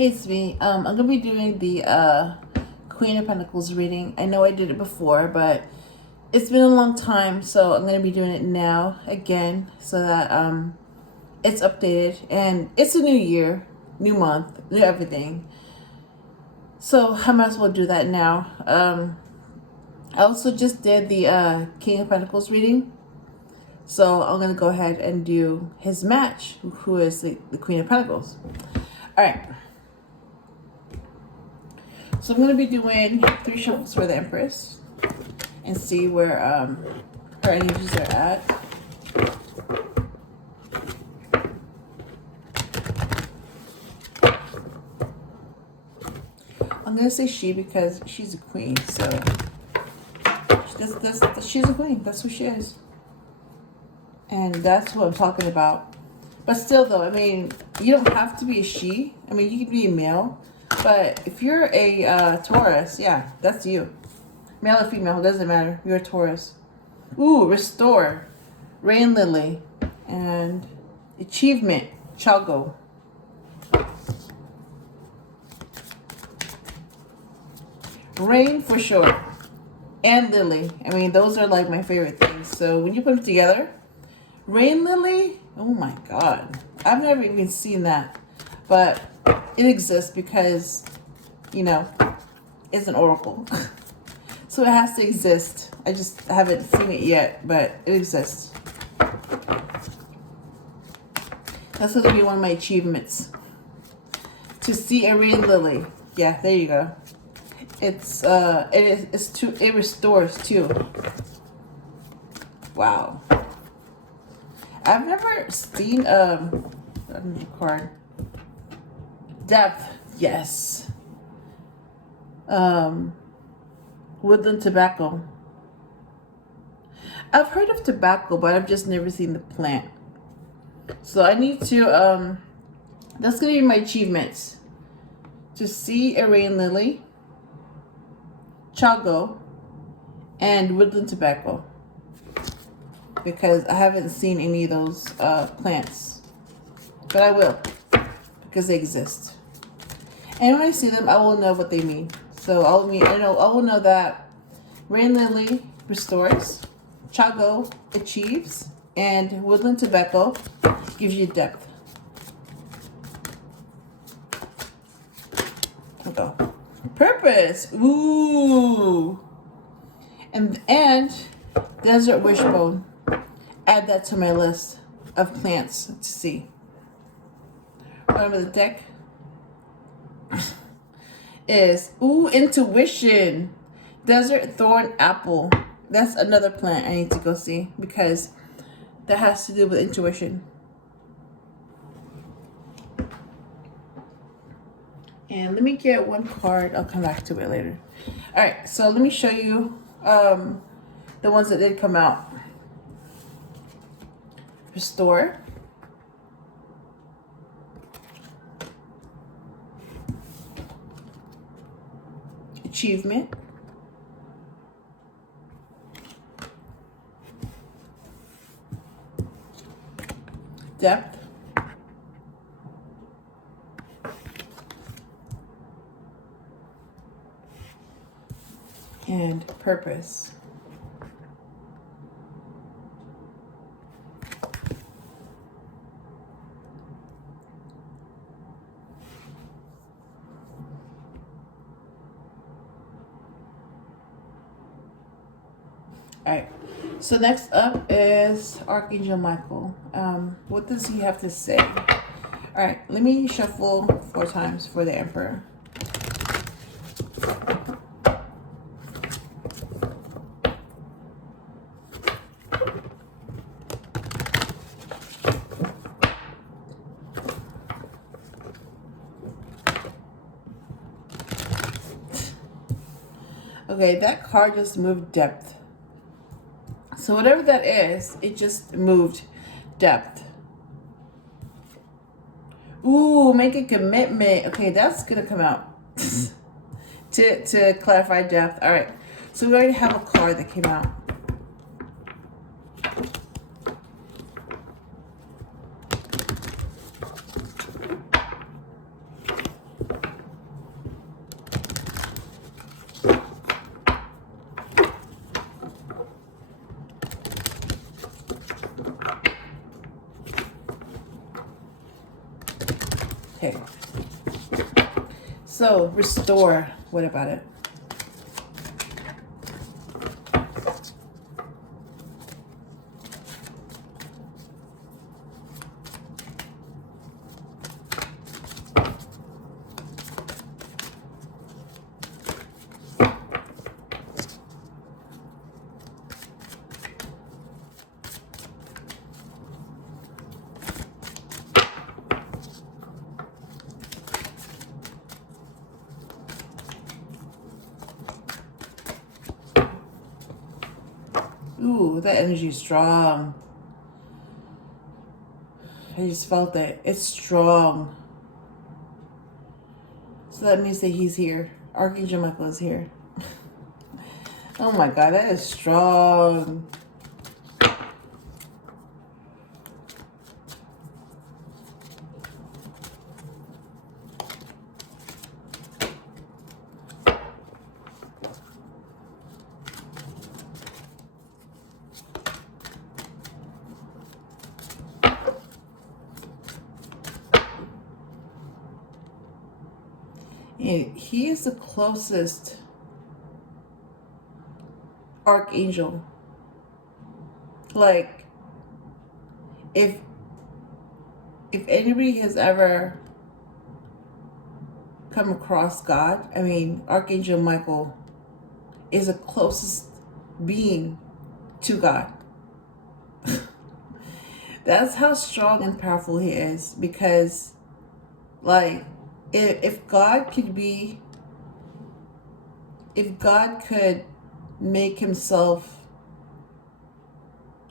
Hey, it's me. I'm gonna be doing the Queen of Pentacles reading. I know I did it before, but it's been a long time, so I'm gonna be doing it now again, so that it's updated. And it's a new year, new month, new everything. So I might as well do that now. I also just did the King of Pentacles reading, so I'm gonna go ahead and do his match, who is the Queen of Pentacles. All right. So I'm going to be doing 3 shuffles for the Empress and see where her energies are at. I'm going to say she because she's a queen, so she's a queen. That's who she is. And that's what I'm talking about. But still, though, I mean, you don't have to be a she. I mean, you could be a male. But if you're a Taurus, yeah, that's you. Male or female, doesn't matter. You're a Taurus. Ooh, restore. Rain lily. And achievement. Chago. Rain for sure. And lily. I mean, those are like my favorite things. So when you put them together, rain lily, oh my God. I've never even seen that. But it exists because, you know, it's an oracle. So it has to exist. I just haven't seen it yet, but it exists. That's going to be one of my achievements. To see a rain lily. Yeah, there you go. It restores too. Wow. I've never seen a card. Depth, yes. Woodland tobacco. I've heard of tobacco, but I've just never seen the plant. So I need to, that's going to be my achievements. To see a rain lily, chago, and woodland tobacco. Because I haven't seen any of those plants. But I will, because they exist. And when I see them, I will know what they mean. So I will know that rain lily restores, chago achieves, and woodland tobacco gives you depth. Okay. Purpose. Ooh. And desert wishbone. Add that to my list of plants to see. Bottom of the deck is intuition. Desert thorn apple. That's another plant I need to go see because that has to do with intuition. And let me get one card. I'll come back to it later. All right, so let me show you the ones that did come out. Restore. Achievement. Depth. And purpose. All right, so next up is Archangel Michael. What does he have to say? All right, let me shuffle 4 times for the Emperor. Okay, that card just moved depth. So whatever that is, it just moved depth. Ooh, make a commitment. Okay, that's gonna come out to clarify depth. All right, so we already have a card that came out. Okay. So, restore. What about it? Ooh, that energy is strong. I just felt it. It's strong. So that means that he's here. Archangel Michael is here. Oh my God, that is strong. And he is the closest archangel. Like, if anybody has ever come across God, I mean, Archangel Michael is the closest being to God. That's how strong and powerful he is, because like if God could make himself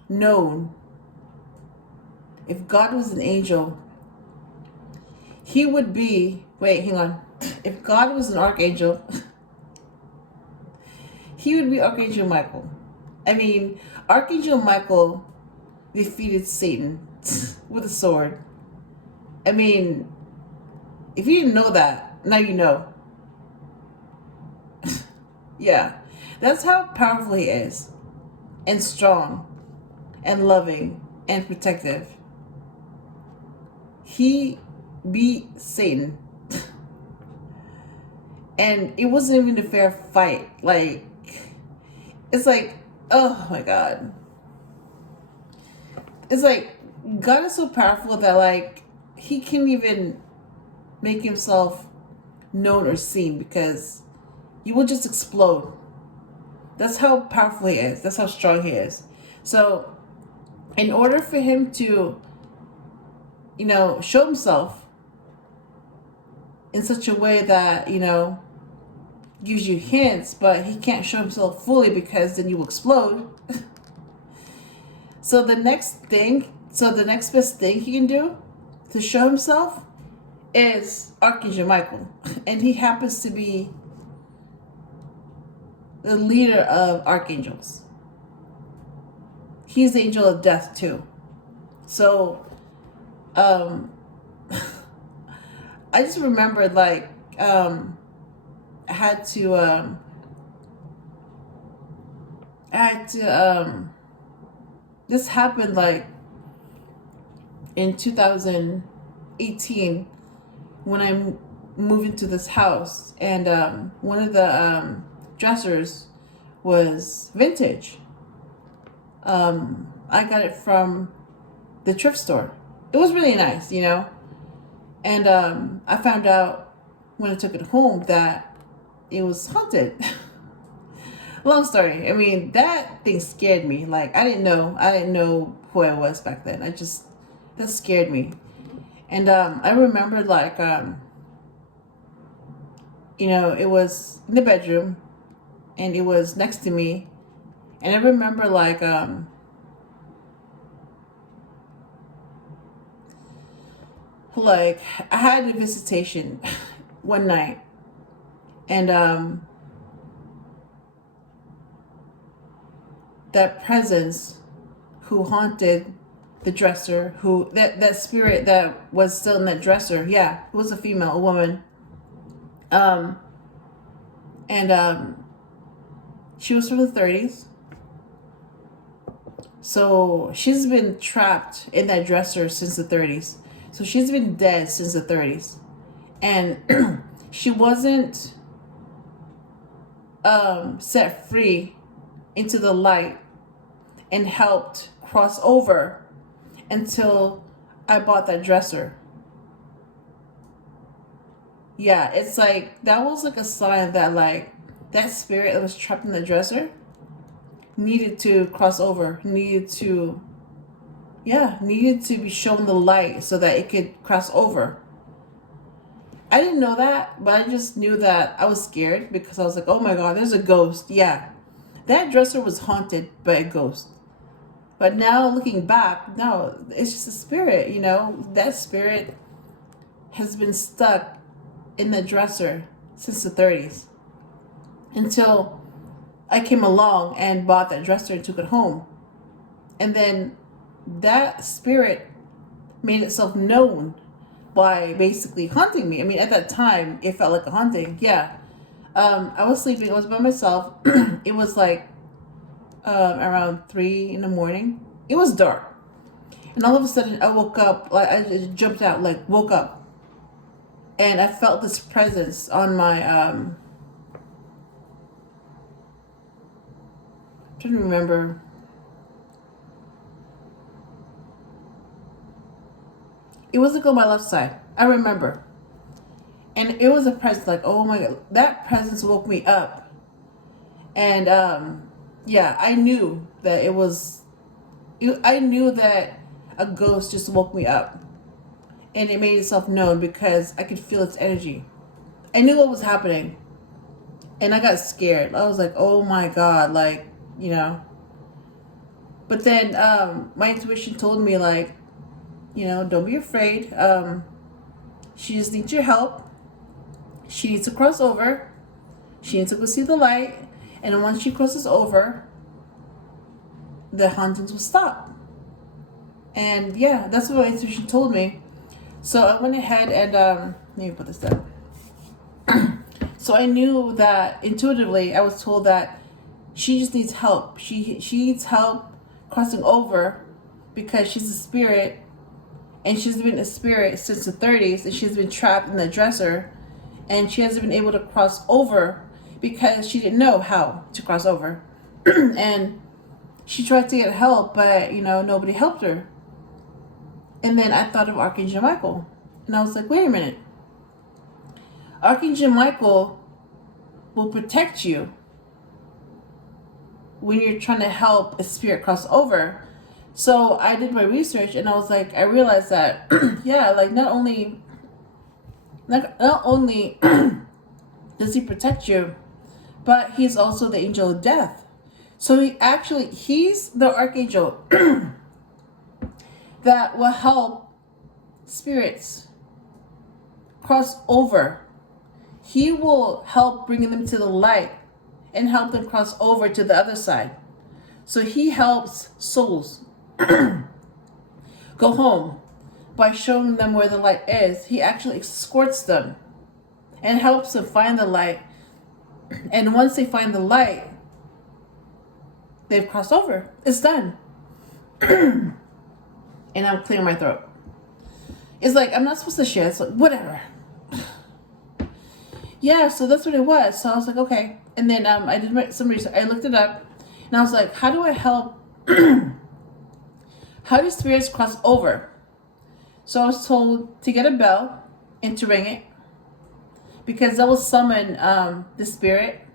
known, if God was an angel, he would be, wait, hang on. If God was an archangel, he would be Archangel Michael. I mean, Archangel Michael defeated Satan with a sword. I mean, if you didn't know that, now you know. Yeah, that's how powerful he is, and strong, and loving, and protective. He beat Satan. And it wasn't even a fair fight. Like, it's like, oh my God. It's like, God is so powerful that like, he can't even make himself known or seen, because you will just explode. That's how powerful he is. That's how strong he is. So, in order for him to, you know, show himself in such a way that, you know, gives you hints, but he can't show himself fully because then you will explode. So the next best thing he can do to show himself is Archangel Michael. And he happens to be the leader of archangels. He's the angel of death too. So I just remembered, like, I had to this happened like in 2018 when I moved into this house, and one of the dressers was vintage. I got it from the thrift store. It was really nice, you know. And I found out when I took it home that it was haunted. Long story. I mean, that thing scared me. Like, I didn't know who I was back then. That scared me. And I remember, like, you know, it was in the bedroom, and it was next to me. And I remember, like, I had a visitation one night, and that presence who haunted the dresser, who that spirit that was still in that dresser, yeah, it was a female, a woman, and she was from the 30s. So she's been trapped in that dresser since the 30s. So she's been dead since the 30s. and she wasn't set free into the light and helped cross over until I bought that dresser. Yeah, it's like, that was like a sign that like that spirit that was trapped in the dresser needed to cross over, needed to be shown the light so that it could cross over. I didn't know that, but I just knew that I was scared because I was like, oh my God, there's a ghost. Yeah, that dresser was haunted by a ghost. But now looking back, no, it's just a spirit, you know. That spirit has been stuck in the dresser since the 30s until I came along and bought that dresser and took it home. And then that spirit made itself known by basically haunting me. I mean, at that time, it felt like a haunting. Yeah. I was sleeping. I was by myself. It was like around 3 in the morning. It was dark. And all of a sudden, I woke up. Like, I just jumped out, like, woke up. And I felt this presence on my... I'm trying to remember... It was like on my left side. I remember. And it was a presence like, oh my God. That presence woke me up. And yeah, I knew that it was... I knew that a ghost just woke me up. And it made itself known because I could feel its energy. I knew what was happening. And I got scared. I was like, oh my God. Like, you know. But then my intuition told me like, you know, don't be afraid. She just needs your help. She needs to cross over. She needs to go see the light. And once she crosses over, the hauntings will stop. And yeah, that's what my intuition told me. So I went ahead and, let me put this down. So I knew that intuitively, I was told that she just needs help. She needs help crossing over because she's a spirit. And she's been a spirit since the 30s, and she's been trapped in the dresser, and she hasn't been able to cross over because she didn't know how to cross over. And she tried to get help, but, you know, nobody helped her. And then I thought of Archangel Michael, and I was like, wait a minute. Archangel Michael will protect you when you're trying to help a spirit cross over. So I did my research and I was like, I realized that, yeah, like not only does he protect you, but he's also the angel of death. So he's the archangel that will help spirits cross over. He will help bringing them to the light and help them cross over to the other side. So he helps souls go home by showing them where the light is. He actually escorts them and helps them find the light. And once they find the light, they've crossed over. It's done. And I'm clearing my throat. It's like, I'm not supposed to share. It's like, whatever. Yeah, so that's what it was. So I was like, okay. And then I did some research. I looked it up. And I was like, how do I help? How do spirits cross over? So I was told to get a bell and to ring it, because that will summon the spirit.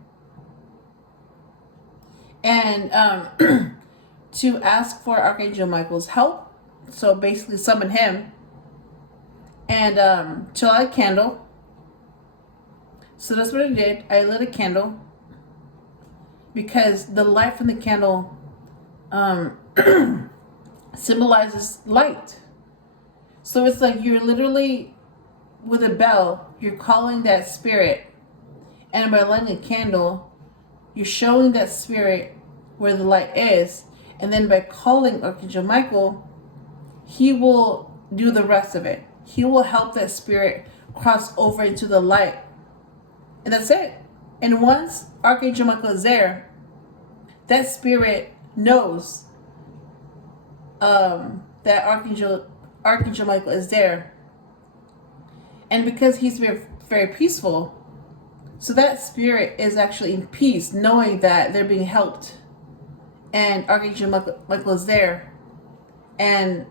And to ask for Archangel Michael's help. So basically summon him. And to light a candle. So that's what I did. I lit a candle, because the light from the candle symbolizes light. So it's like you're literally, with a bell, you're calling that spirit. And by lighting a candle, you're showing that spirit where the light is. And then by calling Archangel Michael, he will do the rest of it. He will help that spirit cross over into the light. And that's it. And once Archangel Michael is there, that spirit knows that Archangel Michael is there. And because he's very, very peaceful, so that spirit is actually in peace, knowing that they're being helped. And Archangel Michael is there. And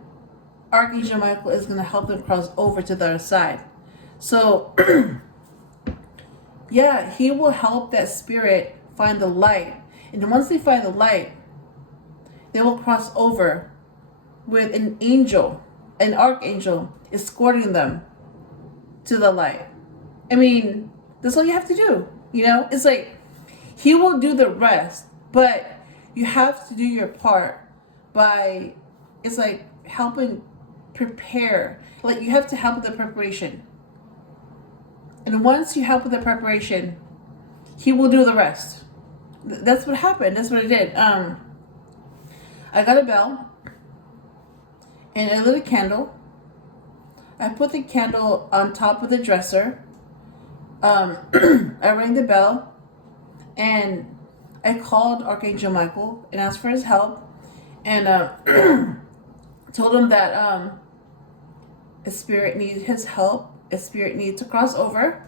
Archangel Michael is going to help them cross over to the other side. So, yeah, he will help that spirit find the light. And once they find the light, they will cross over with an angel, an archangel, escorting them to the light. I mean, that's all you have to do. You know, it's like he will do the rest, but you have to do your part by, it's like helping prepare. Like you have to help with the preparation. And once you help with the preparation, he will do the rest. That's what happened. That's what I did. I got a bell and I lit a candle. I put the candle on top of the dresser. I rang the bell and I called Archangel Michael and asked for his help, and told him that a spirit needed his help. A spirit needed to cross over.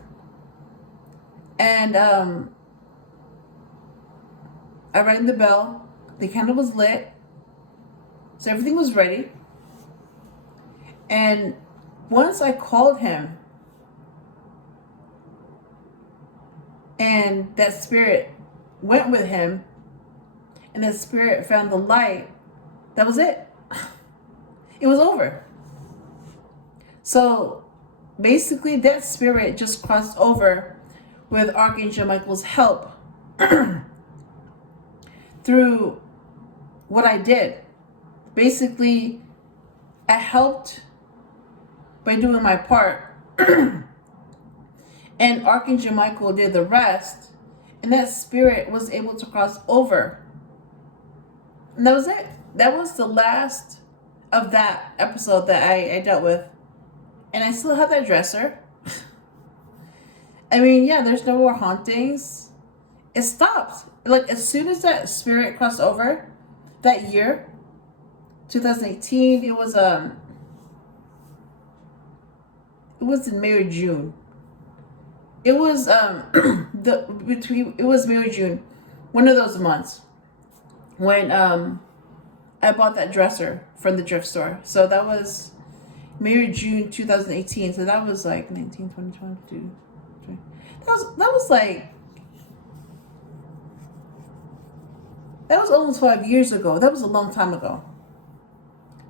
And I rang the bell. The candle was lit. So everything was ready. And once I called him, and that spirit went with him, and that spirit found the light, that was it. It was over. So basically that spirit just crossed over with Archangel Michael's help through what I did. Basically, I helped by doing my part. And Archangel Michael did the rest. And that spirit was able to cross over. And that was it. That was the last of that episode that I dealt with. And I still have that dresser. I mean, yeah, there's no more hauntings. It stopped. Like, as soon as that spirit crossed over, that year, 2018, it was in May or June. It was it was May or June, one of those months, when I bought that dresser from the thrift store. So that was May or June 2018. So that was like 19, 20, 22. That was almost 5 years ago. That was a long time ago.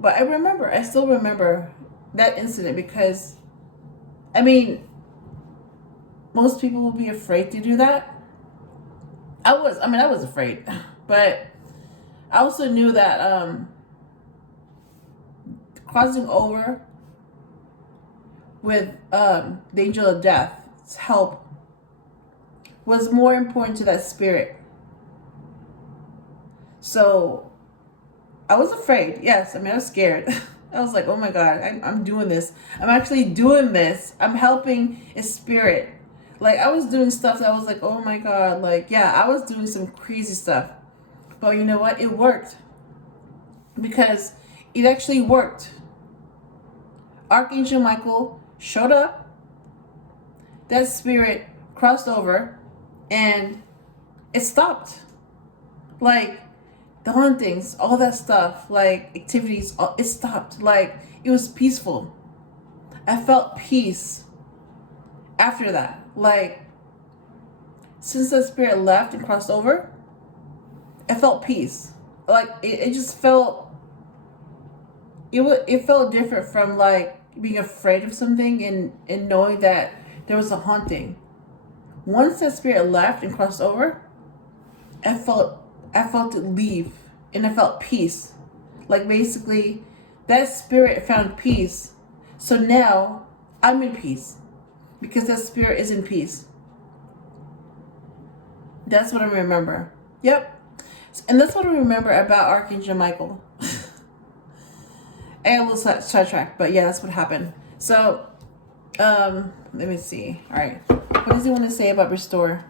But I still remember that incident because, I mean, most people will be afraid to do that. I was afraid, but I also knew that crossing over with the angel of death's help was more important to that spirit. So I was afraid. Yes, I was scared. I was like, oh my God, I'm doing this. I'm actually doing this. I'm helping a spirit. Like, I was doing stuff that I was like, oh my God. Like, yeah, I was doing some crazy stuff. But you know what? It worked. Because it actually worked. Archangel Michael showed up. That spirit crossed over. And it stopped. Like, the hauntings, all that stuff, like activities, it stopped. Like, it was peaceful. I felt peace after that. Like, since the spirit left and crossed over, I felt peace. Like, it just felt, it felt different from like being afraid of something and knowing that there was a haunting. Once that spirit left and crossed over, I felt it leave, and I felt peace. Like, basically, that spirit found peace. So now I'm in peace because that spirit is in peace. That's what I remember. Yep. And that's what I remember about Archangel Michael. I got a little sidetracked, but yeah, that's what happened. So, let me see. All right. What does he want to say about restore?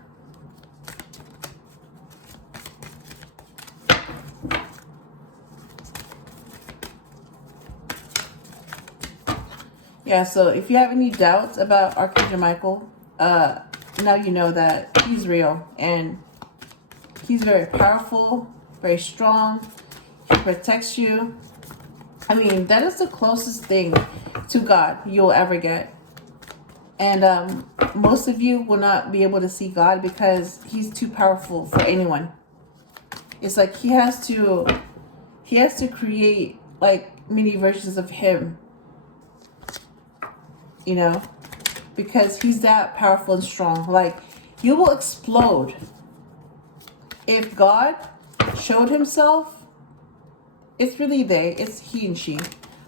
Yeah, so if you have any doubts about Archangel Michael, now you know that he's real and he's very powerful, very strong. He protects you. I mean, that is the closest thing to God you'll ever get. And most of you will not be able to see God because he's too powerful for anyone. It's like he has to create like many versions of him, you know, because he's that powerful and strong. Like, you will explode. If God showed himself, it's really they, it's he and she.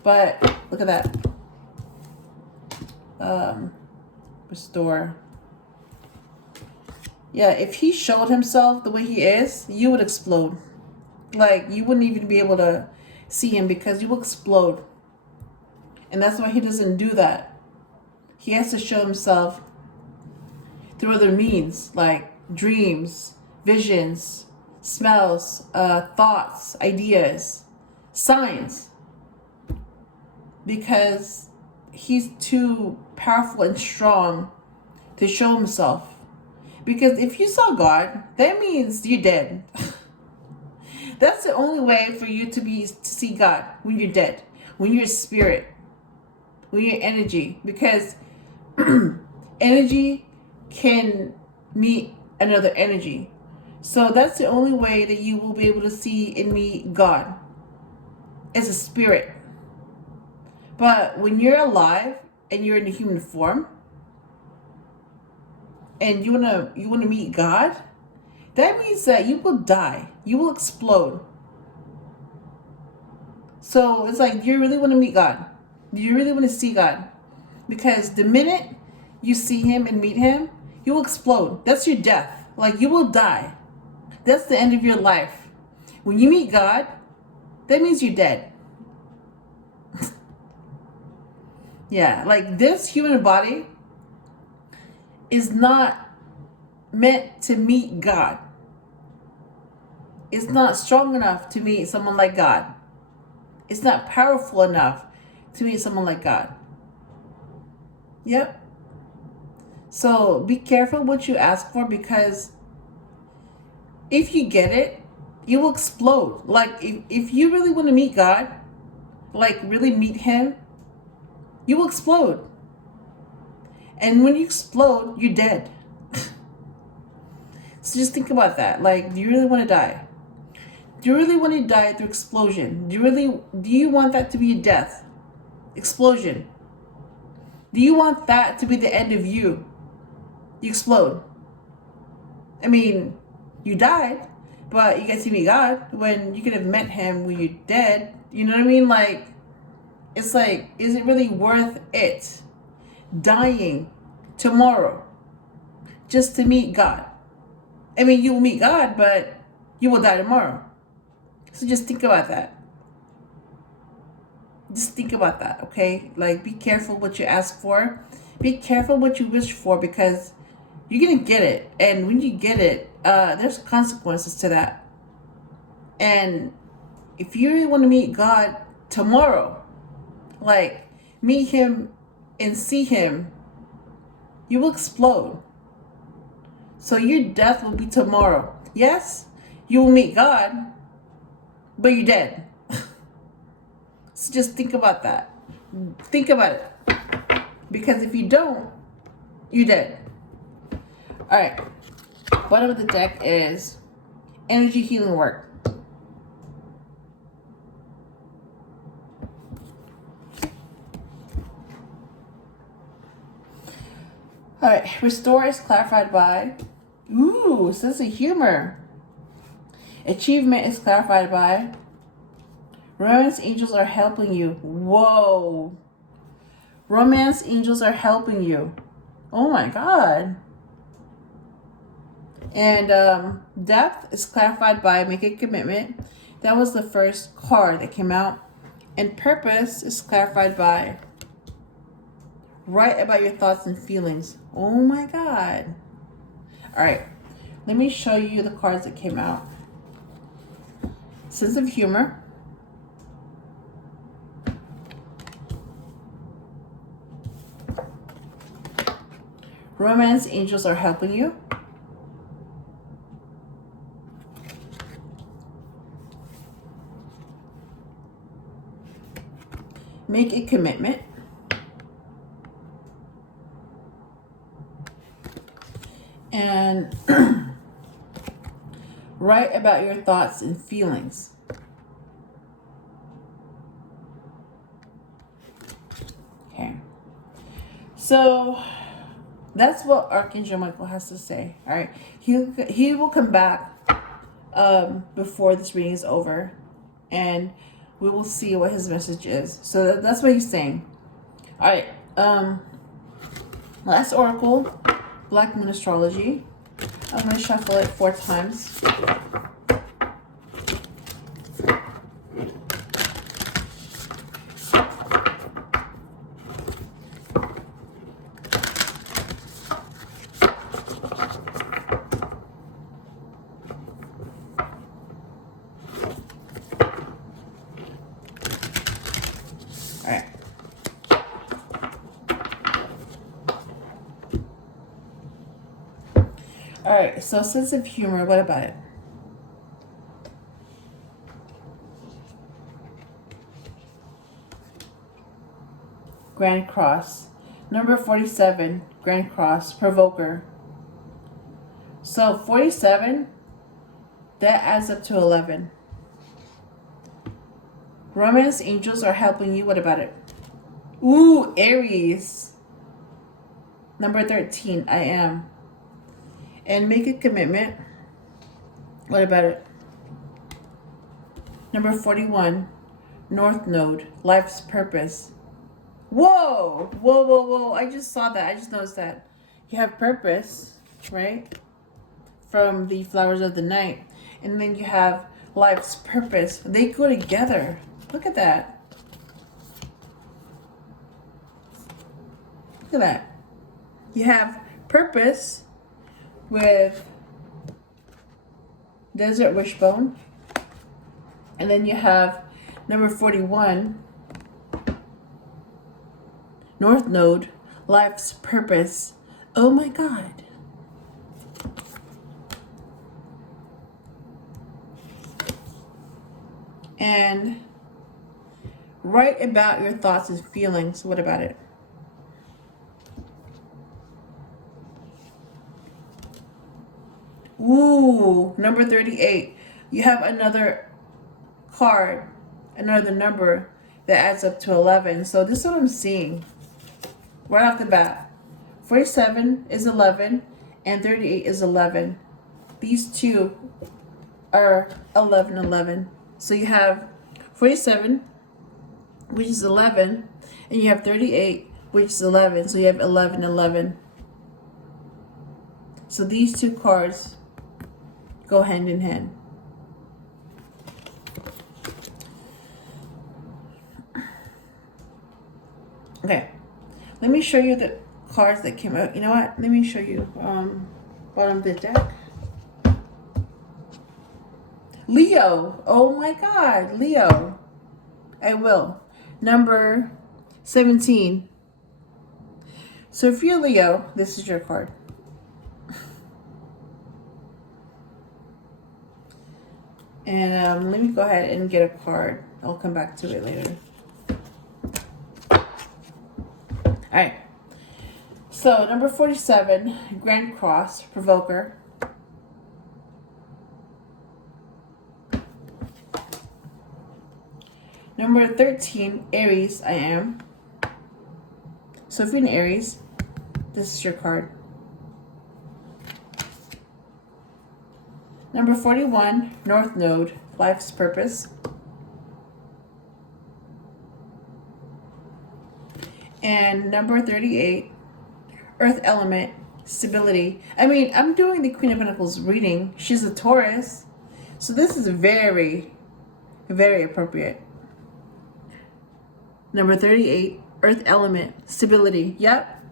But look at that. Restore. Yeah, if he showed himself the way he is, you would explode. Like, you wouldn't even be able to see him because you will explode. And that's why he doesn't do that. He has to show himself through other means, like dreams, visions, smells, thoughts, ideas, signs. Because he's too powerful and strong to show himself. Because if you saw God, that means you're dead. That's the only way for you to see God, when you're dead, when you're spirit, when you're energy. Because energy can meet another energy. So that's the only way that you will be able to see and meet God, as a spirit. But when you're alive and you're in a human form and you wanna meet God, that means that you will die. You will explode. So it's like, do you really want to meet God? Do you really want to see God? Because the minute you see him and meet him, you will explode. That's your death. Like, you will die. That's the end of your life. When you meet God, that means you're dead. Yeah, like, this human body is not meant to meet God. It's not strong enough to meet someone like God. It's not powerful enough to meet someone like God. Yep. So be careful what you ask for, because if you get it, you will explode. Like, if you really want to meet God, like really meet him, you will explode. And when you explode, you're dead. So just think about that. Like, do you really want to die? Do you really want to die through explosion? Do you want that to be a death? Explosion. Do you want that to be the end of you? You explode. I mean, you died, but you get to meet God when you could have met him when you're dead. You know what I mean? Like, it's like, is it really worth it? Dying tomorrow just to meet God. I mean, you will meet God, but you will die tomorrow. So just think about that. Just think about that, okay? Like, be careful what you ask for. Be careful what you wish for, because you're going to get it. And when you get it, there's consequences to that. And if you really want to meet God tomorrow, like, meet him and see him, you will explode. So your death will be tomorrow. Yes, you will meet God, but you're dead. So just think about that. Think about it. Because if you don't, you're dead. All right. Bottom of the deck is energy healing work. All right. Restore is clarified by, sense of humor. Achievement is clarified by, romance angels are helping you. Whoa. Romance angels are helping you. Oh my God. And depth is clarified by make a commitment. That was the first card that came out. And purpose is clarified by write about your thoughts and feelings. Oh my God. All right. Let me show you the cards that came out. Sense of humor. Romance angels are helping you. Make a commitment. And write about your thoughts and feelings. Okay. So that's what Archangel Michael has to say. All right. He will come back before this reading is over, and we will see what his message is. So that's what he's saying. All right. Last oracle, Black Moon Astrology. I'm going to shuffle it 4 times. Alright, so sense of humor, what about it? Grand Cross. Number 47, Grand Cross, Provoker. So 47, that adds up to 11. Romance angels are helping you, what about it? Ooh, Aries. Number 13, I am. And make a commitment. What about it? Number 41, North Node, Life's Purpose. Whoa! Whoa, whoa, whoa. I just saw that. I just noticed that. You have purpose, right? From the Flowers of the Night. And then you have Life's Purpose. They go together. Look at that. Look at that. You have purpose with Desert Wishbone, and then you have number 41, North Node, Life's Purpose. Oh my God. And write about your thoughts and feelings. What about it? Ooh, number 38. You have another card, another number that adds up to 11. So this is what I'm seeing right off the bat. 47 is 11 and 38 is 11. These two are 11, 11. So you have 47, which is 11, and you have 38, which is 11. So you have 11, 11. So these two cards go hand in hand. Okay, let me show you the cards that came out. You know what? Let me show you bottom of the deck. Leo. Oh my God, Leo. I will. Number 17. So if you're Leo, this is your card. And let me go ahead and get a card. I'll come back to it later. Alright. So, number 47, Grand Cross, Provoker. Number 13, Aries, I am. So, if you're an Aries, this is your card. Number 41, North Node, Life's Purpose. And number 38, Earth Element, Stability. I mean, I'm doing the Queen of Pentacles reading. She's a Taurus. So this is very, very appropriate. Number 38, Earth Element, Stability. Yep.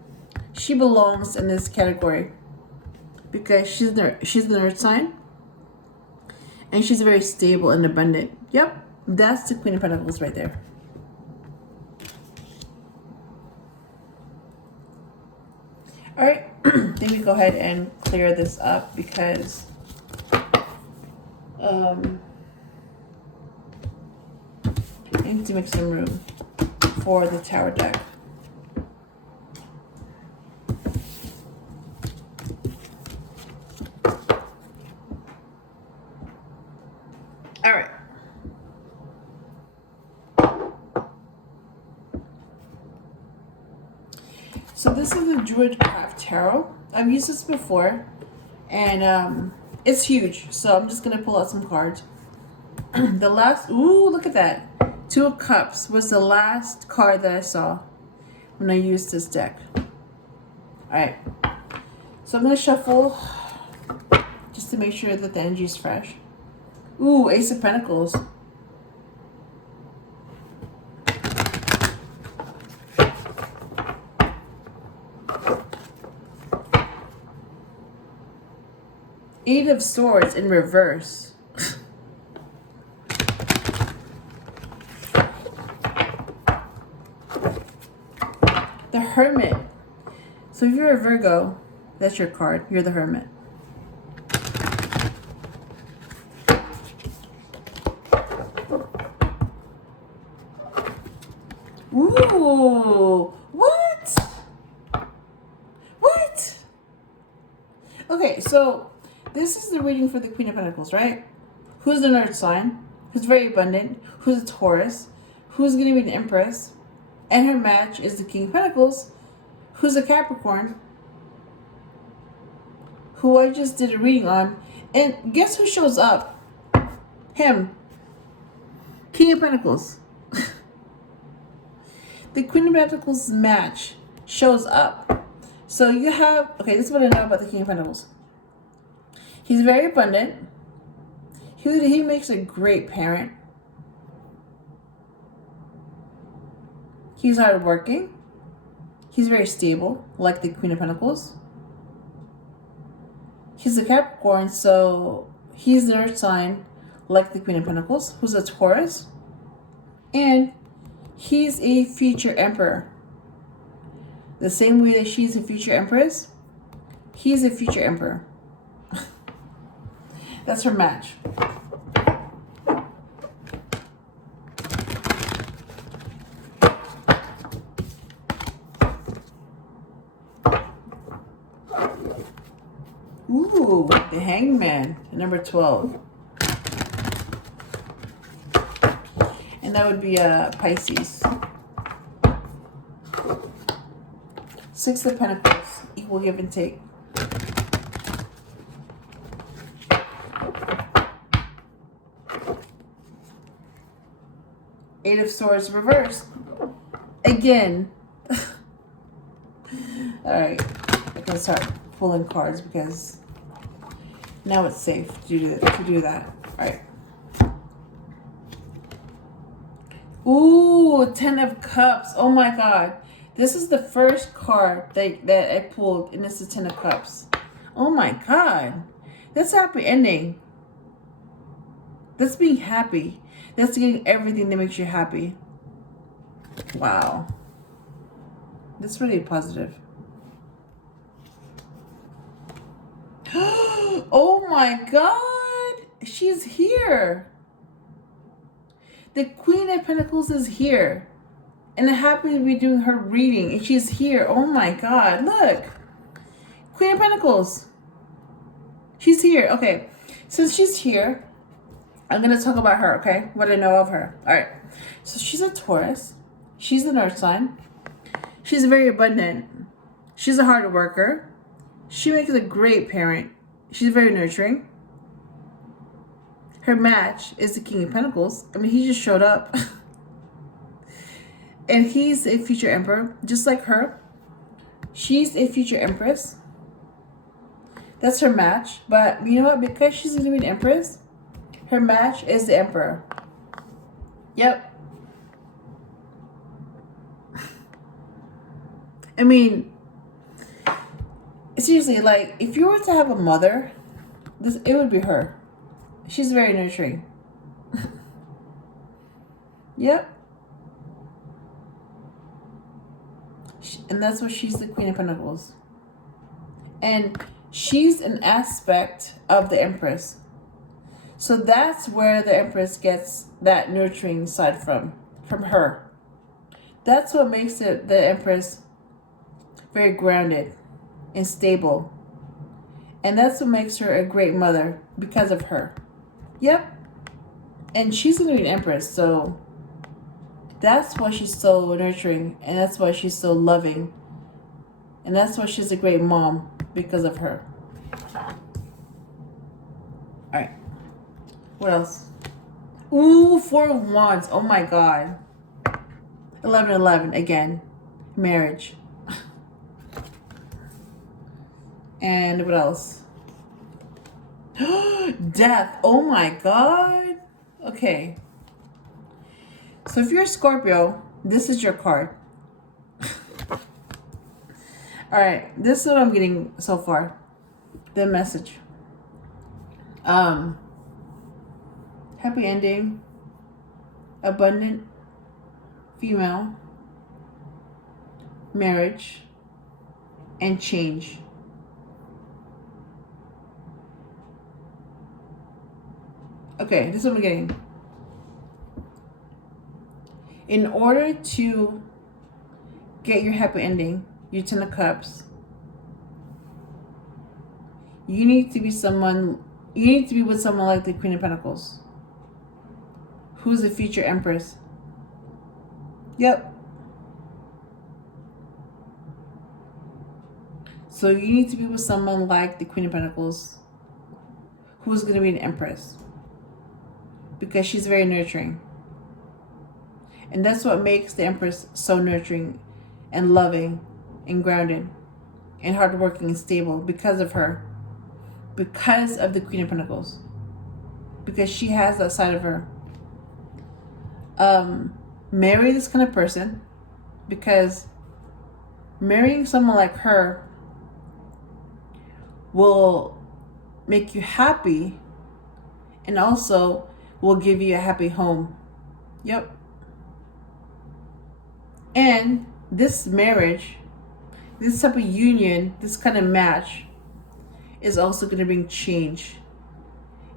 She belongs in this category because she's the Earth sign. And she's very stable and abundant. Yep, that's the Queen of Pentacles right there. All right, let me go ahead and clear this up because I need to make some room for the Tower deck. All right. So this is the Druidcraft Tarot. I've used this before, and it's huge. So I'm just gonna pull out some cards. The last, ooh, look at that. Two of Cups was the last card that I saw when I used this deck. All right. So I'm gonna shuffle just to make sure that the energy is fresh. Ooh, Ace of Pentacles. Eight of Swords in reverse. The Hermit. So if you're a Virgo, that's your card. You're the Hermit. Ooh, what? What? Okay, so this is the reading for the Queen of Pentacles, right? Who's the Earth sign? Who's very abundant? Who's a Taurus? Who's going to be an Empress? And her match is the King of Pentacles, who's a Capricorn, who I just did a reading on. And guess who shows up? Him. King of Pentacles. The Queen of Pentacles match shows up. So you have, okay, this is what I know about the King of Pentacles. He's very abundant. He makes a great parent. He's hardworking. He's very stable, like the Queen of Pentacles. He's a Capricorn, so he's the Earth sign, like the Queen of Pentacles, who's a Taurus. And he's a future Emperor. The same way that she's a future Empress, he's a future Emperor. That's her match. Ooh, the Hangman, number 12. And that would be Pisces. Six of Pentacles, equal give and take. Eight of Swords reversed. Again. Alright, I can start pulling cards because now it's safe to do that. Alright. Ooh, Ten of Cups. Oh my God. This is the first card that I pulled, and it's the Ten of Cups. Oh my God. That's a happy ending. That's being happy. That's getting everything that makes you happy. Wow. That's really positive. Oh my God. She's here. The Queen of Pentacles is here. And I'm happy to be doing her reading. And she's here. Oh my God. Look. Queen of Pentacles. She's here. Okay. Since she's here, I'm going to talk about her, okay? What I know of her. All right. So she's a Taurus. She's an Earth sign. She's very abundant. She's a hard worker. She makes a great parent. She's very nurturing. Her match is the King of Pentacles. I mean, he just showed up. And he's a future Emperor, just like her. She's a future Empress. That's her match. But you know what? Because she's going to be an Empress, her match is the Emperor. Yep. I mean, seriously, like, if you were to have a mother, it would be her. She's very nurturing. Yep. And that's what she's the Queen of Pentacles. And she's an aspect of the Empress. So that's where the Empress gets that nurturing side from her. That's what makes the Empress very grounded and stable. And that's what makes her a great mother, because of her. Yep. And she's going to be an Empress, so that's why she's so nurturing, and that's why she's so loving. And that's why she's a great mom, because of her. Alright. What else? Ooh, 4 of Wands. Oh my God. 11-11 again. Marriage. And what else? Death. Oh my God. Okay. So if you're a Scorpio, this is your card. Alright, this is what I'm getting so far. The message. Happy ending. Abundant. Female. Marriage. And change. Okay, this is what I'm getting. In order to get your happy ending, your 10 of Cups, you need to be with someone like the Queen of Pentacles, who's the future Empress. Yep. So you need to be with someone like the Queen of Pentacles, who's going to be an Empress, because she's very nurturing. And that's what makes the Empress so nurturing and loving and grounded and hardworking and stable, because of her. Because of the Queen of Pentacles. Because she has that side of her. Marry this kind of person, because marrying someone like her will make you happy, and also will give you a happy home. Yep. And this marriage, this type of union, this kind of match is also going to bring change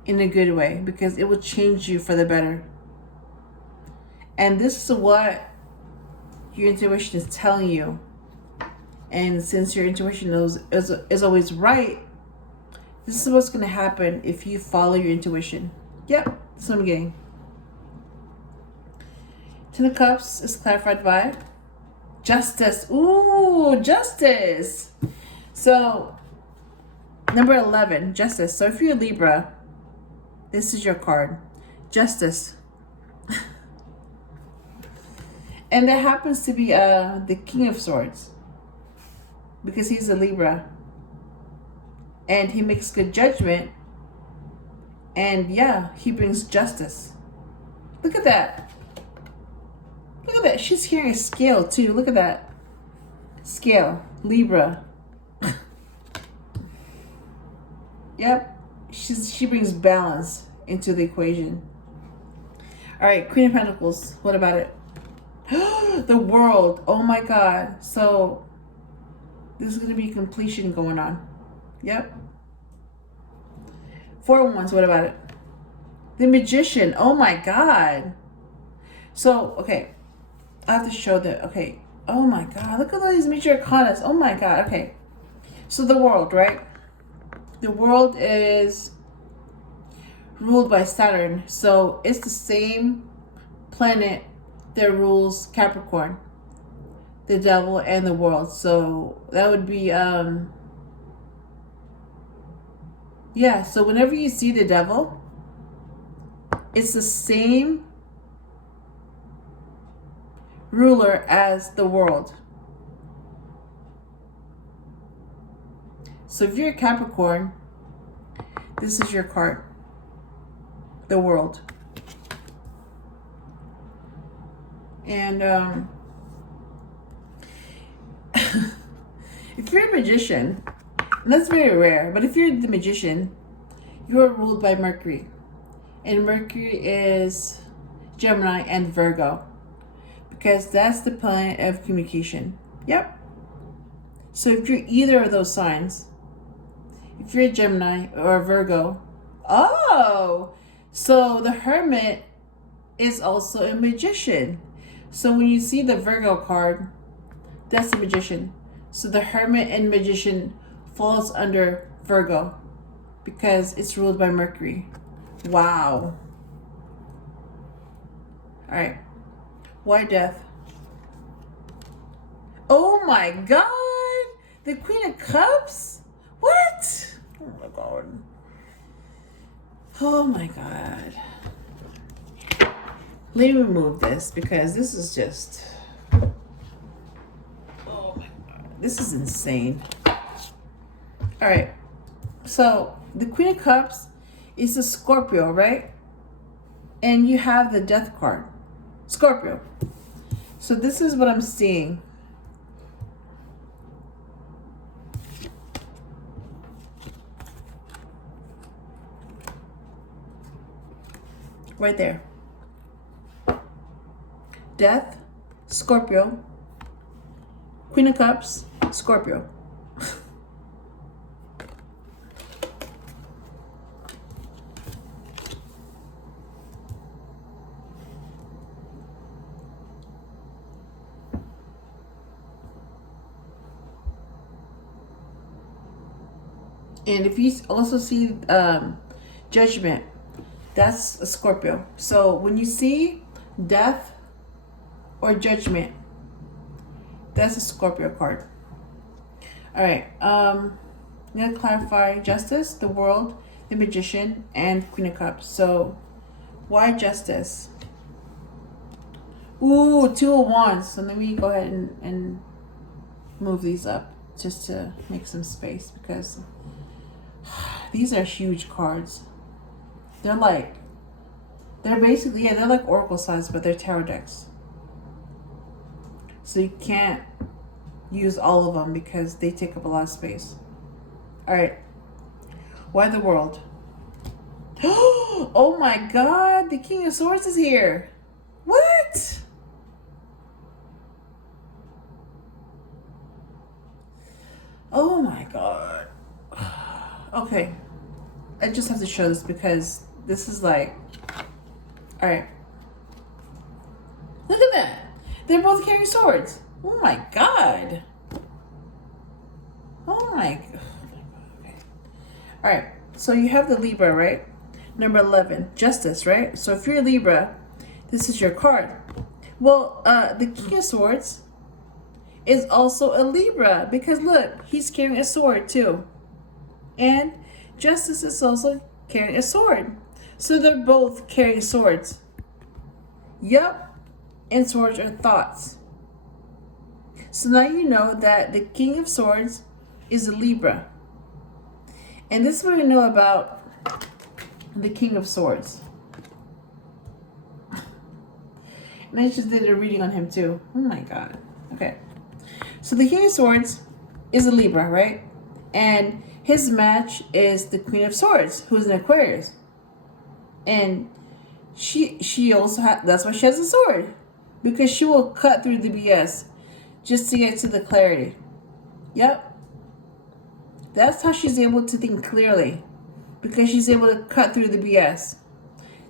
in a good way, because it will change you for the better. And this is what your intuition is telling you. And since your intuition is always right, this is what's going to happen if you follow your intuition. Yep, that's what I'm getting. 10 of Cups is clarified by Justice. Ooh, Justice. So, number 11, Justice. So if you're a Libra, this is your card. Justice. And that happens to be the King of Swords, because he's a Libra. And he makes good judgment. And yeah, he brings justice. Look at that. Look at that. She's carrying a scale too. Look at that. Scale. Libra. Yep. She brings balance into the equation. Alright, Queen of Pentacles. What about it? The World. Oh my God. So this is going to be completion going on. Yep. 4 of Wands. What about it? The Magician. Oh my God. So, okay. I have to show that. Okay. Oh my God. Look at all these major arcanas. Oh my God. Okay. So the World, right? The World is ruled by Saturn. So it's the same planet that rules Capricorn, the Devil, and the World. So that would be, yeah. So whenever you see the Devil, it's the same ruler as the World. So if you're a Capricorn, this is your card. The World. And if you're a Magician, and that's very rare, but if you're the Magician, you're ruled by Mercury. And Mercury is Gemini and Virgo, because that's the planet of communication. Yep. So if you're either of those signs, if you're a Gemini or a Virgo. Oh, so the Hermit is also a magician. So when you see the Virgo card, that's the magician. So the Hermit and magician falls under Virgo because it's ruled by Mercury. Wow. All right. Why death? Oh my God. The Queen of Cups? What? Oh my God. Oh my God. Let me remove this because this is just, oh my God, this is insane. All right, so the Queen of Cups is a Scorpio, right? And you have the Death card, Scorpio. So this is what I'm seeing. Right there. Death, Scorpio, Queen of Cups, Scorpio. And if you also see Judgment, that's a Scorpio. So when you see Death or Judgment, that's a Scorpio card. All right. I'm going to clarify Justice, the World, the Magician, and Queen of Cups. So why Justice? Ooh, 2 of Wands. So let me go ahead and move these up just to make some space because these are huge cards. They're basically, yeah, they're like Oracle size, but they're tarot decks. So you can't use all of them because they take up a lot of space. All right. Why the World? Oh my God, the King of Swords is here. What? Oh my God. Okay. I just have to show this because this is like, all right. Look at that. They're both carrying swords. Oh my God. Oh my. Okay. All right. So you have the Libra, right? Number 11, Justice, right? So if you're a Libra, this is your card. Well, the King of Swords is also a Libra because look, he's carrying a sword too. And Justice is also carrying a sword. So they're both carrying swords. Yep. And swords are thoughts. So now you know that the King of Swords is a Libra. And this is what we know about the King of Swords. And I just did a reading on him too. Oh my God. Okay. So the King of Swords is a Libra, right? And his match is the Queen of Swords, who is an Aquarius. And she also that's why she has a sword. Because she will cut through the BS just to get to the clarity. Yep. That's how she's able to think clearly. Because she's able to cut through the BS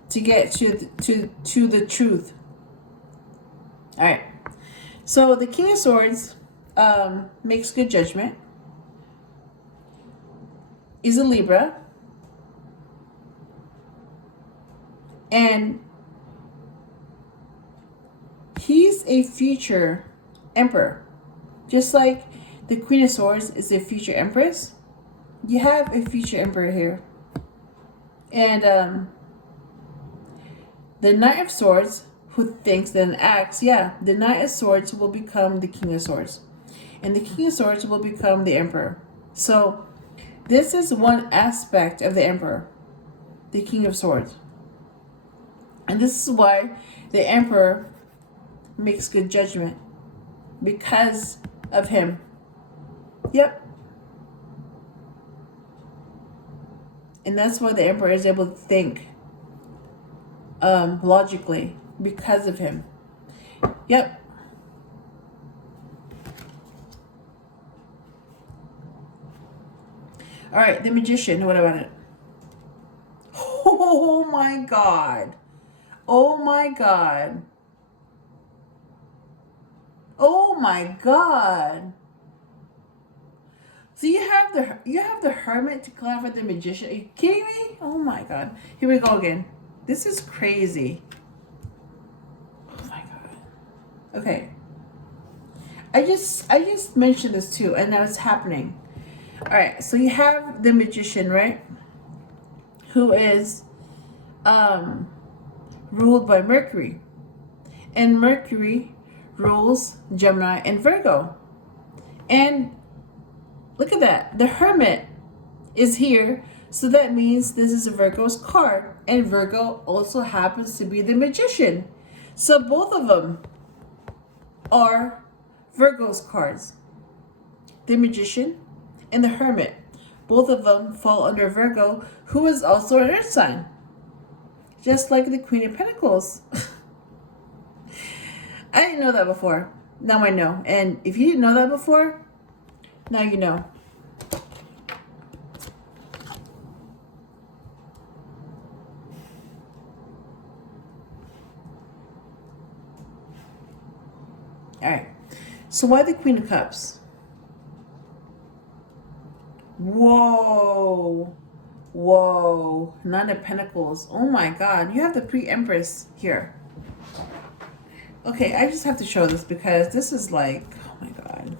to get to the truth. All right. So the King of Swords makes good judgment. Is a Libra. And he's a future emperor. Just like the Queen of Swords is a future empress. You have a future emperor here. And the Knight of Swords, who thinks then acts, yeah, the Knight of Swords will become the King of Swords. And the King of Swords will become the Emperor. So this is one aspect of the Emperor, the King of Swords. And this is why the Emperor makes good judgment. Because of him. Yep. And that's why the Emperor is able to think logically. Because of him. Yep. All right, the Magician. What about it? Oh my God. Oh my God. Oh my God. So you have the Hermit to clarify the Magician. Are you kidding me? Oh my God. Here we go again. This is crazy. Oh my God. Okay. I just mentioned this too, and now it's happening. All right. So you have the Magician, right? Who is ruled by Mercury, and Mercury rules Gemini and Virgo. And look at that. The Hermit is here. So that means this is Virgo's card. And Virgo also happens to be the Magician. So both of them are Virgo's cards. The Magician and the Hermit. Both of them fall under Virgo, who is also an earth sign. Just like the Queen of Pentacles. I didn't know that before. Now I know. And if you didn't know that before, now you know. All right. So why the Queen of Cups? Whoa. Whoa. Nine of Pentacles. Oh my God. You have the pre-Empress here. Okay, I just have to show this because this is like, oh my God.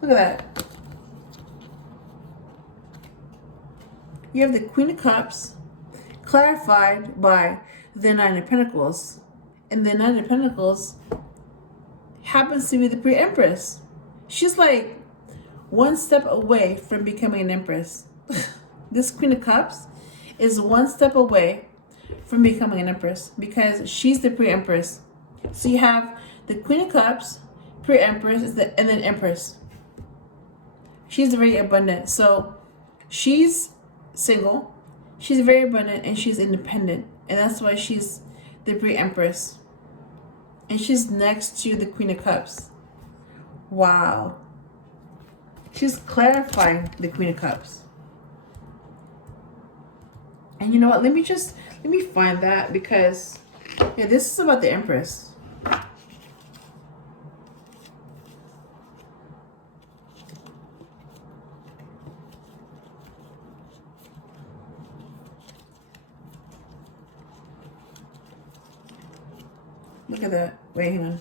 Look at that. You have the Queen of Cups clarified by the Nine of Pentacles. And the Nine of Pentacles happens to be the pre-Empress. She's like one step away from becoming an Empress. This Queen of Cups is one step away from becoming an Empress because she's the pre-Empress. So you have the Queen of Cups, pre-Empress, and then Empress. She's very abundant. So she's single, she's very abundant, and she's independent. And that's why she's the pre-Empress. And she's next to the Queen of Cups. Wow. She's clarifying the Queen of Cups. And you know what? Let me find that because yeah, this is about the Empress. Look at that. Wait, hang on.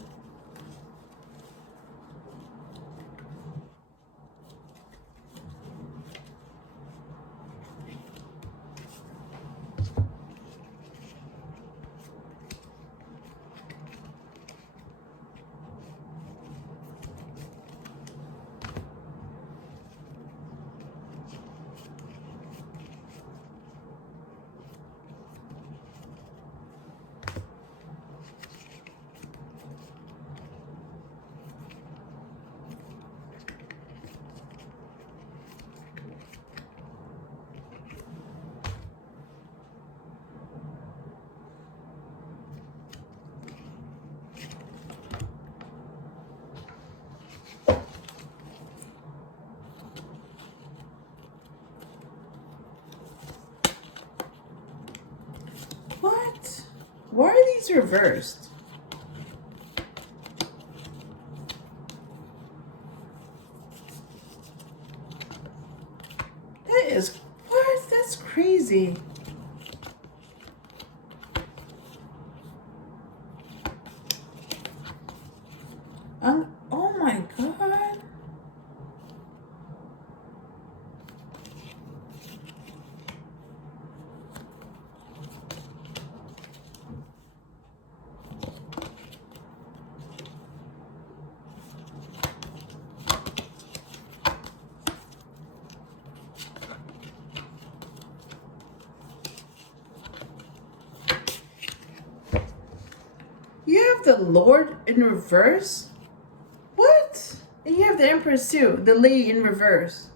What? Why are these reversed? That is, what? That's crazy. Oh my God. You have the Lord in reverse? What? And you have the Empress too, the lady in reverse.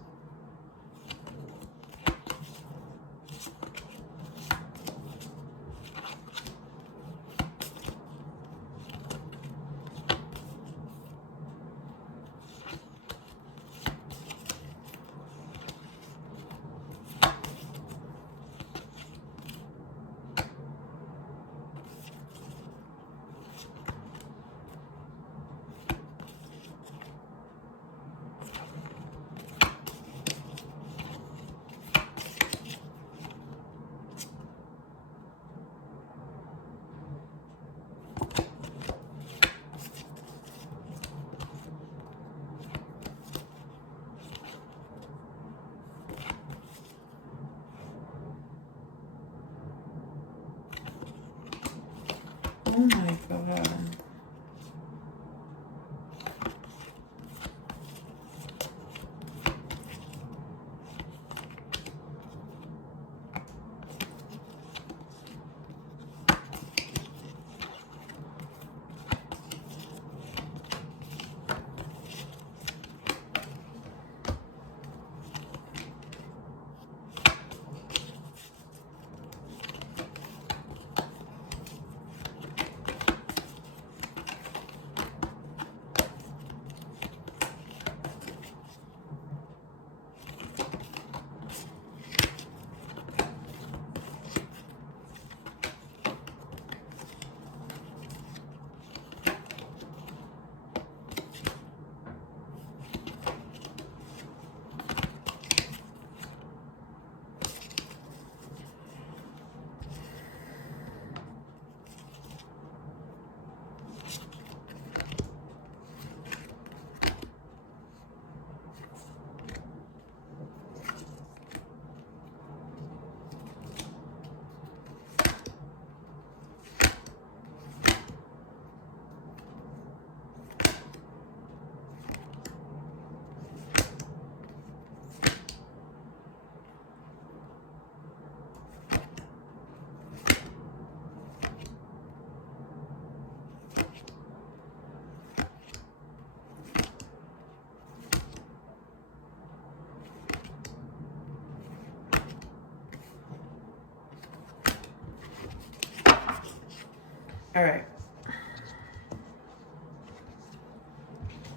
All right.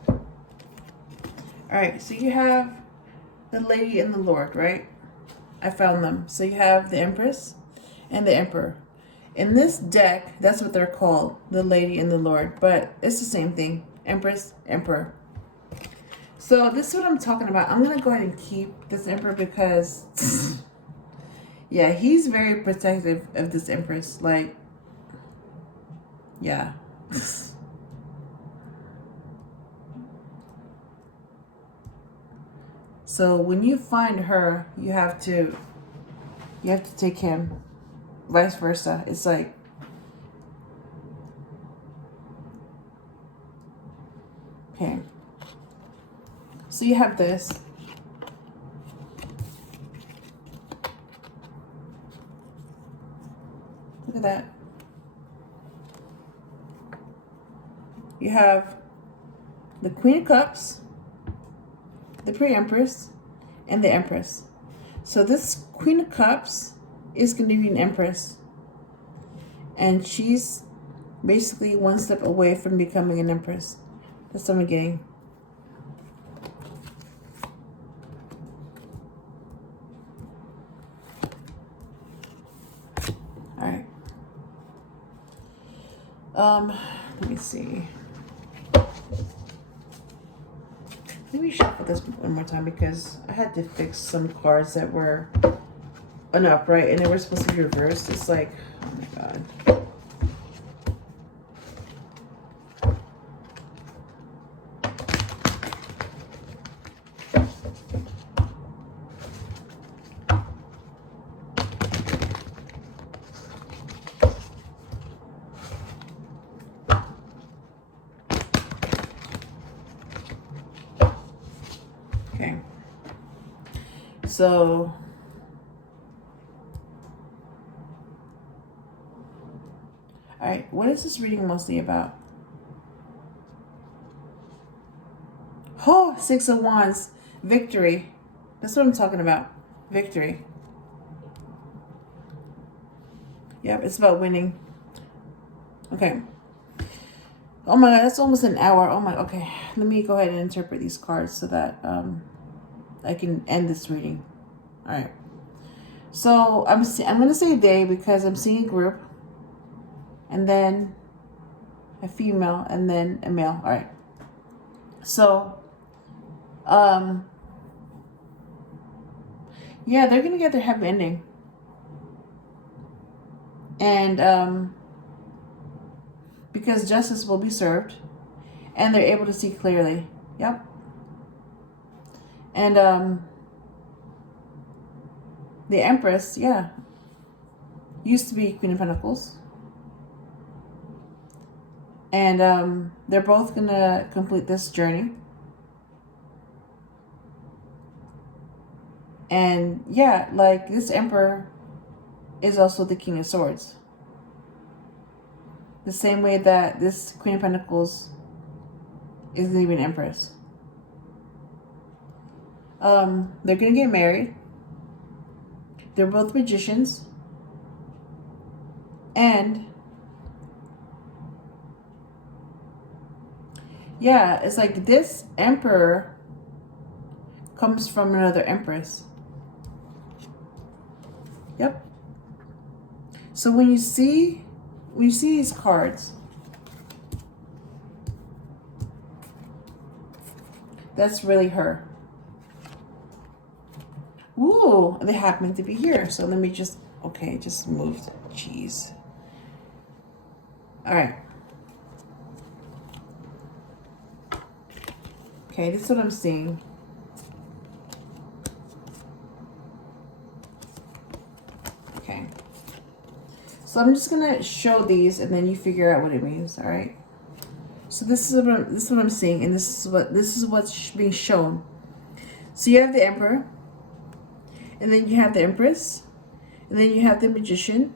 All right, so you have the Lady and the Lord, right? I found them. So you have the Empress and the Emperor. In this deck, that's what they're called, the Lady and the Lord, but it's the same thing. Empress, Emperor. So this is what I'm talking about. I'm going to go ahead and keep this Emperor because, yeah, he's very protective of this Empress. Like, yeah. So when you find her, you have to take him. Vice versa. It's like, okay. So you have this. Look at that. You have the Queen of Cups, the Pre-Empress, and the Empress. So this Queen of Cups is going to be an Empress. And she's basically one step away from becoming an Empress. That's what I'm getting. Alright. Let me see. Let me shuffle this one more time because I had to fix some cards that were upright and they were supposed to be reversed. It's like, oh my god. Okay. So all right, what is this reading mostly about? Oh, Six of Wands, victory. That's what I'm talking about. Victory. Yep, it's about winning. Okay. Oh my god, that's almost an hour. Oh my, okay. Let me go ahead and interpret these cards so that I can end this reading. All right. So I'm going to say a day because I'm seeing a group, and then a female, and then a male. All right. So, yeah, they're going to get their happy ending. And because justice will be served, and they're able to see clearly. Yep. And the Empress, yeah, used to be Queen of Pentacles. And they're both going to complete this journey. And yeah, like this Emperor is also the King of Swords. The same way that this Queen of Pentacles is going to be an Empress. They're going to get married. They're both magicians. And yeah, it's like this Emperor comes from another Empress. Yep. So when you see these cards, that's really her. Ooh, they happen to be here. So let me just, okay, just moved. Jeez. All right. Okay, this is what I'm seeing. Okay. So I'm just going to show these and then you figure out what it means, all right? So this is what I'm seeing, and this is what's being shown. So you have the Emperor, and then you have the Empress, and then you have the Magician,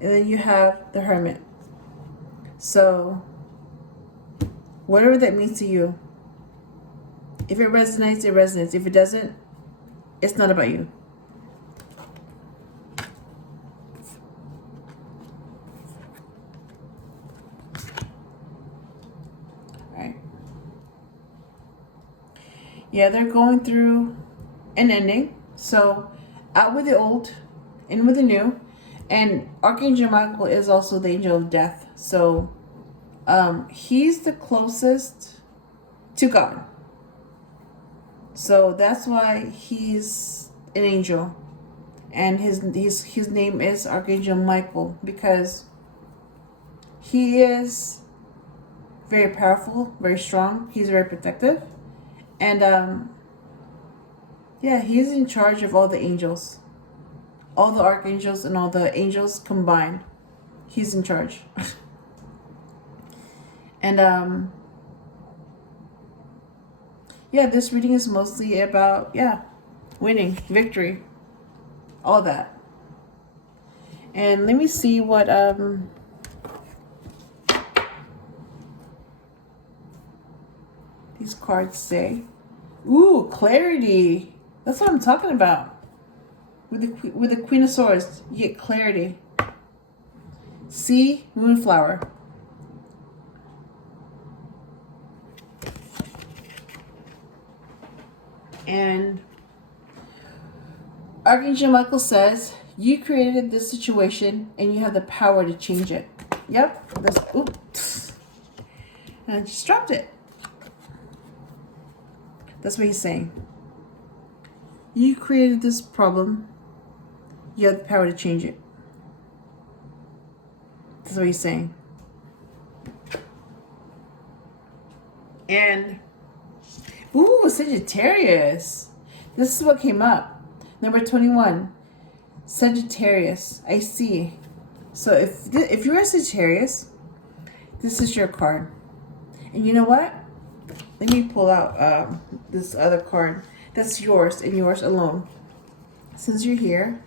and then you have the Hermit. So whatever that means to you, if it resonates, it resonates. If it doesn't, it's not about you. Yeah, they're going through an ending. So out with the old, in with the new. And Archangel Michael is also the angel of death. So he's the closest to God. So that's why he's an angel. And his name is Archangel Michael, because he is very powerful, very strong. He's very protective. And yeah, he's in charge of all the angels. All the archangels and all the angels combined. He's in charge. And yeah, this reading is mostly about, yeah, winning, victory, all that. And let me see what these cards say. Ooh, clarity. That's what I'm talking about. With the Queen of Swords, you get clarity. See, Moonflower. And Archangel Michael says, you created this situation and you have the power to change it. Yep. That's, oops. And I just dropped it. That's what he's saying. You created this problem. You have the power to change it. That's what he's saying. And, ooh, Sagittarius. This is what came up. Number 21. Sagittarius. I see. So if you're a Sagittarius, this is your card. And you know what? Let me pull out this other card. That's yours and yours alone. Since you're here.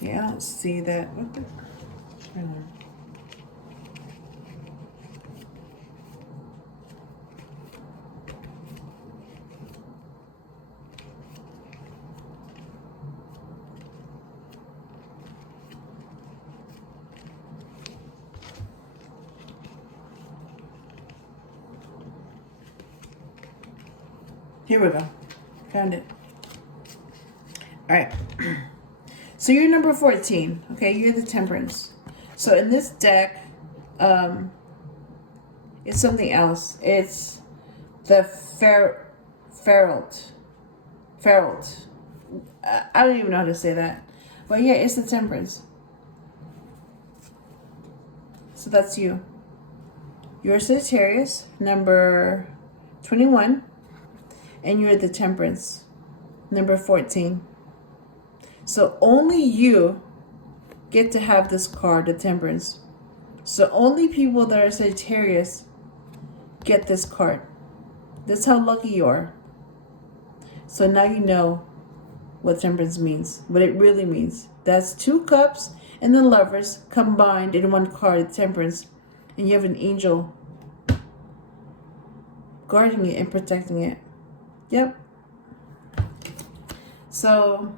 Yeah, I don't see that. What the? Hang on. Here we go. Found it. All right. So you're number 14, okay? You're the Temperance. So in this deck, it's something else. It's the Feralt. I don't even know how to say that. But yeah, it's the Temperance. So that's you. You're Sagittarius, number 21. And you're the Temperance, number 14. So only you get to have this card, the Temperance. So only people that are Sagittarius get this card. That's how lucky you are. So now you know what Temperance means, what it really means. That's 2 cups and the Lovers combined in one card, the Temperance. And you have an angel guarding it and protecting it. Yep. So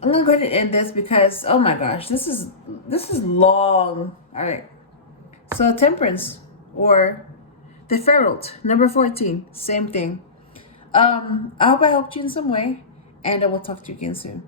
I'm gonna go ahead and end this because, oh my gosh, this is long. All right. So Temperance, or The Ferret, number 14, same thing. I hope I helped you in some way, and I will talk to you again soon.